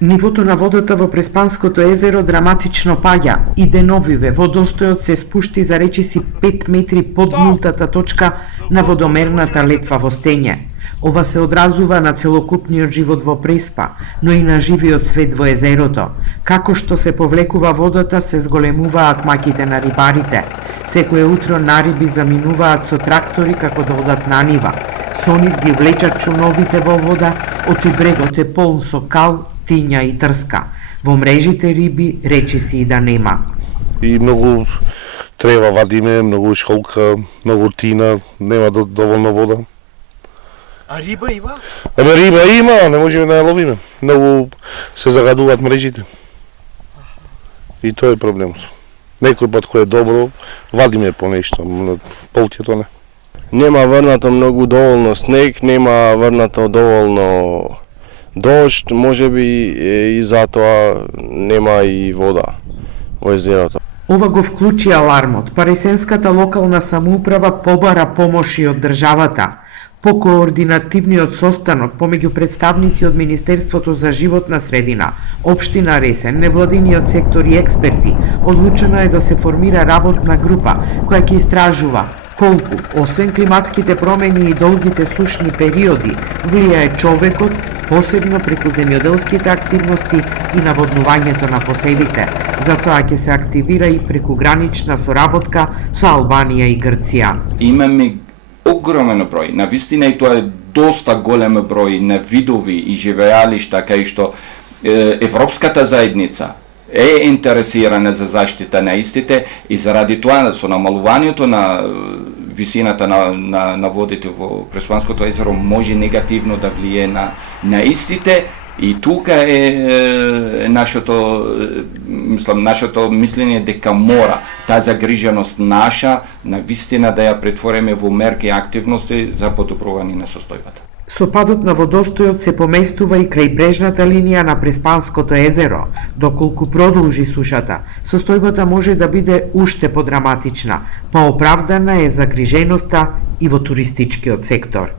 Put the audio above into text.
Нивото на водата во Преспанското езеро драматично паѓа и деновиве водостојот се спушти за речиси 5 метри под нултата точка на водомерната летва во Стење. Ова се одразува на целокупниот живот во Преспа, но и на живиот свет во езерото. Како што се повлекува водата, се зголемуваат маките на рибарите. Секое утро нариби заминуваат со трактори како да одат на нива. Со нив ги влечат чуновите во вода, оти брегот е полн со кал, тиња и трска. Во мрежите риби речиси и да нема. И многу трева вадиме, многу школка, многу тина, нема доволно вода. А риба има? Риба има, не можеме да ја ловиме. Многу се загадуваат мрежите. И тоа е проблемот. Некој пат кој е добро, вадиме по нешто, полтјето не. Нема врнато многу доволно снег, нема врнато доволно дожд, можеби и затоа нема и вода во езерото. Ова го вклучи алармот. Парисенската локална самоуправа побара помоши од државата. По координативниот состанок помеѓу представници од Министерството за животна средина, Општина Ресен, невладиниот сектор и експерти, одлучено е да се формира работна група која ќе истражува колку, освен климатските промени и долгите сушни периоди, влијае човекот, посебно преку земјоделските активности и наводнувањето на поселите. Затоа ќе се активира и прекугранична соработка со Албанија и Грција. Имаме огромен број, на вистина и тоа е доста голем број на видови и живеалишта кај што Европската заедница е интересирана за заштита на истите и заради тоа со намалувањето на висината на водите во Преспанското езеро може негативно да влие на истите. И тука е нашето мислење дека мора таа загриженост наша на вистина да ја претвориме во мерки и активности за подобрување на состојбата. Со падот на водостојот се поместува и крај брежната линија на Преспанското езеро. Доколку продолжи сушата, состојбата може да биде уште подраматична, па оправдана е загриженоста и во туристичкиот сектор.